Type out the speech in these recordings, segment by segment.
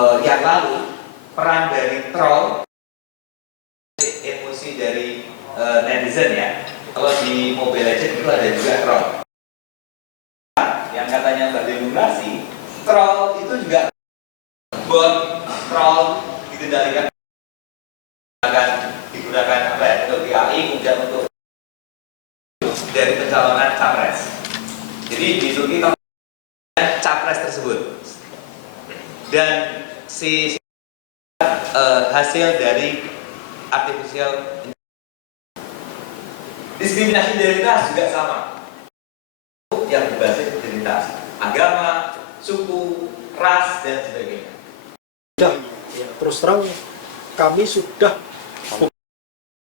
Yang lalu peran dari troll, emosi dari netizen ya. Kalau di Mobile Legends itu ada juga troll. Yang katanya berdemokrasi, troll itu juga bot troll dikendalikan digunakan apa ya, untuk AI kemudian untuk dari pencalonan capres. Jadi ditunjuk capres tersebut dan si hasil dari artificial diskriminasi identitas juga sama, yang berbasis identitas agama, suku, ras dan sebagainya. Ya, terus terang kami sudah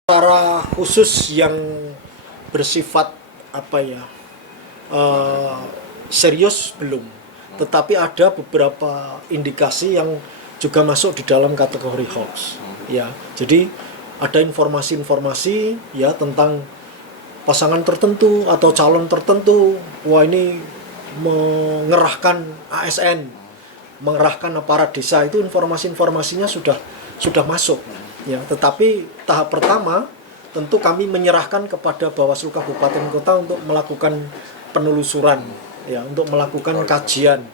secara khusus yang bersifat serius belum, tetapi ada beberapa indikasi yang juga masuk di dalam kategori hoax. Ya, jadi ada informasi-informasi ya tentang pasangan tertentu atau calon tertentu, wah ini mengerahkan ASN, mengerahkan aparat desa, itu informasi-informasinya sudah masuk. Ya, tetapi tahap pertama tentu kami menyerahkan kepada Bawaslu Kabupaten Kota untuk melakukan penelusuran, ya, untuk melakukan kajian,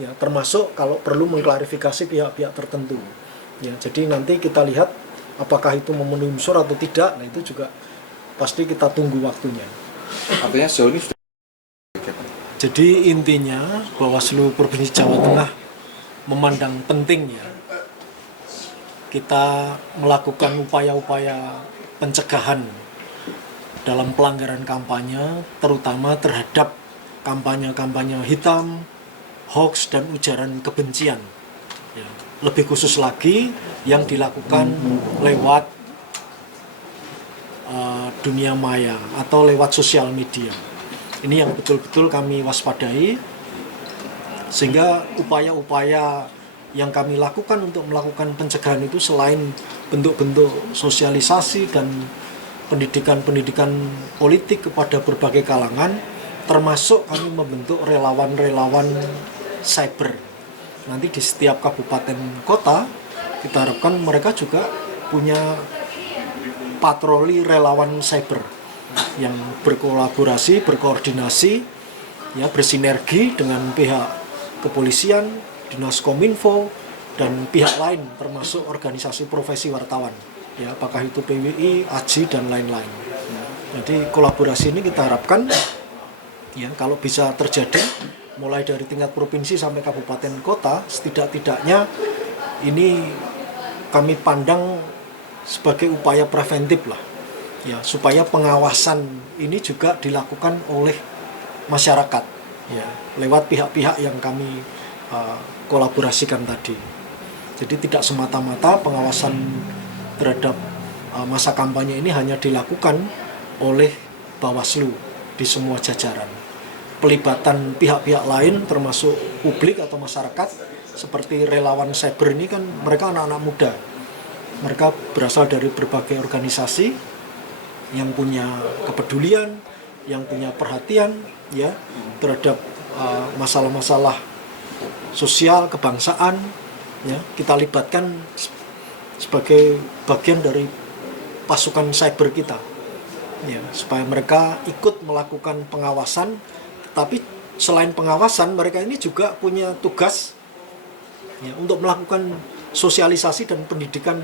ya, termasuk kalau perlu mengklarifikasi pihak-pihak tertentu. Ya, jadi nanti kita lihat apakah itu memenuhi unsur atau tidak. Nah, itu juga pasti kita tunggu waktunya. Artinya sejauh ini sudah. Jadi intinya Bawaslu Provinsi Jawa Tengah memandang pentingnya kita melakukan upaya-upaya pencegahan dalam pelanggaran kampanye, terutama terhadap kampanye-kampanye hitam, hoax, dan ujaran kebencian. Ya, lebih khusus lagi yang dilakukan lewat dunia maya atau lewat sosial media. Ini yang betul-betul kami waspadai, sehingga upaya-upaya yang kami lakukan untuk melakukan pencegahan itu selain bentuk-bentuk sosialisasi dan pendidikan politik kepada berbagai kalangan, termasuk kami membentuk relawan-relawan cyber. Nanti di setiap kabupaten kota kita harapkan mereka juga punya patroli relawan cyber yang berkolaborasi, berkoordinasi, ya, bersinergi dengan pihak kepolisian, Dinas Kominfo, dan pihak lain termasuk organisasi profesi wartawan, ya, apakah itu PWI, AJI, dan lain-lain. Jadi kolaborasi ini kita harapkan, ya, kalau bisa terjadi mulai dari tingkat provinsi sampai kabupaten kota, setidak-tidaknya ini kami pandang sebagai upaya preventif lah, ya, supaya pengawasan ini juga dilakukan oleh masyarakat, ya, lewat pihak-pihak yang kami kolaborasikan tadi. Jadi tidak semata-mata pengawasan terhadap masa kampanye ini hanya dilakukan oleh Bawaslu di semua jajaran. Pelibatan pihak-pihak lain termasuk publik atau masyarakat seperti relawan cyber ini kan mereka anak-anak muda. Mereka berasal dari berbagai organisasi yang punya kepedulian, yang punya perhatian, ya, terhadap masalah-masalah sosial, kebangsaan, ya, kita libatkan sebagai bagian dari pasukan cyber kita, ya, supaya mereka ikut melakukan pengawasan. Tapi selain pengawasan, mereka ini juga punya tugas, ya, untuk melakukan sosialisasi dan pendidikan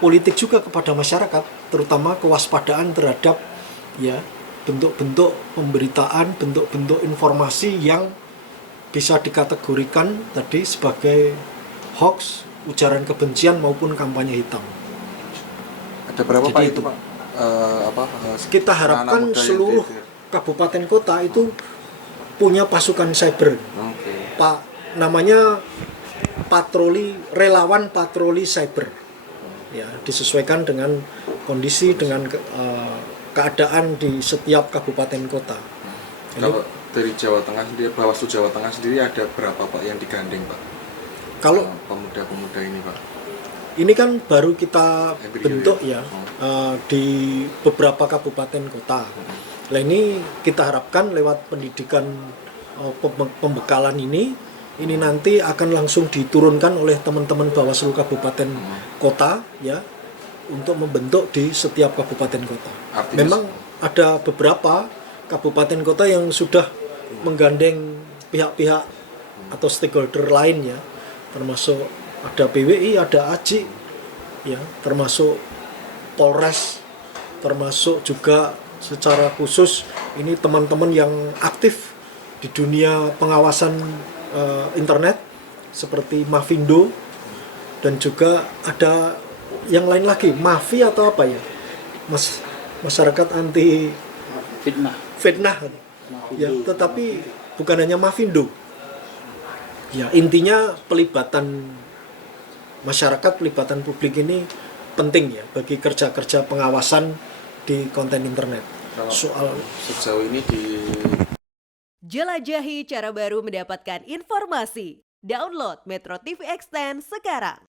politik juga kepada masyarakat, terutama kewaspadaan terhadap, ya, bentuk-bentuk pemberitaan, bentuk-bentuk informasi yang bisa dikategorikan tadi sebagai hoax, ujaran kebencian maupun kampanye hitam. Ada berapa Jadi Pak itu Pak? Kita harapkan seluruh kabupaten kota itu punya pasukan cyber. Okay. Pak, namanya relawan patroli cyber. Ya, disesuaikan dengan kondisi, dengan keadaan di setiap kabupaten kota. Kalau dari Jawa Tengah sendiri, Bawaslu Jawa Tengah sendiri ada berapa Pak yang digandeng Pak? Kalau pemuda-pemuda ini Pak? Ini kan baru kita bentuk, ya, di beberapa kabupaten kota. Nah, ini kita harapkan lewat pendidikan pembekalan ini, ini nanti akan langsung diturunkan oleh teman-teman Bawaslu Kabupaten Kota ya untuk membentuk di setiap kabupaten kota. Artinya- Memang ada beberapa kabupaten kota yang sudah menggandeng pihak-pihak atau stakeholder lain ya, termasuk ada PWI, ada AJI ya, termasuk Polres, termasuk juga secara khusus ini teman-teman yang aktif di dunia pengawasan internet seperti Mavindo, dan juga ada yang lain lagi, Mavi atau apa ya, masyarakat anti fitnah ya, tetapi bukan hanya Mavindo ya, intinya pelibatan masyarakat, pelibatan publik ini penting ya bagi kerja-kerja pengawasan di konten internet. Kalau Soal sejauh ini di Jelajahi cara baru mendapatkan informasi. Download Metro TV Extend sekarang.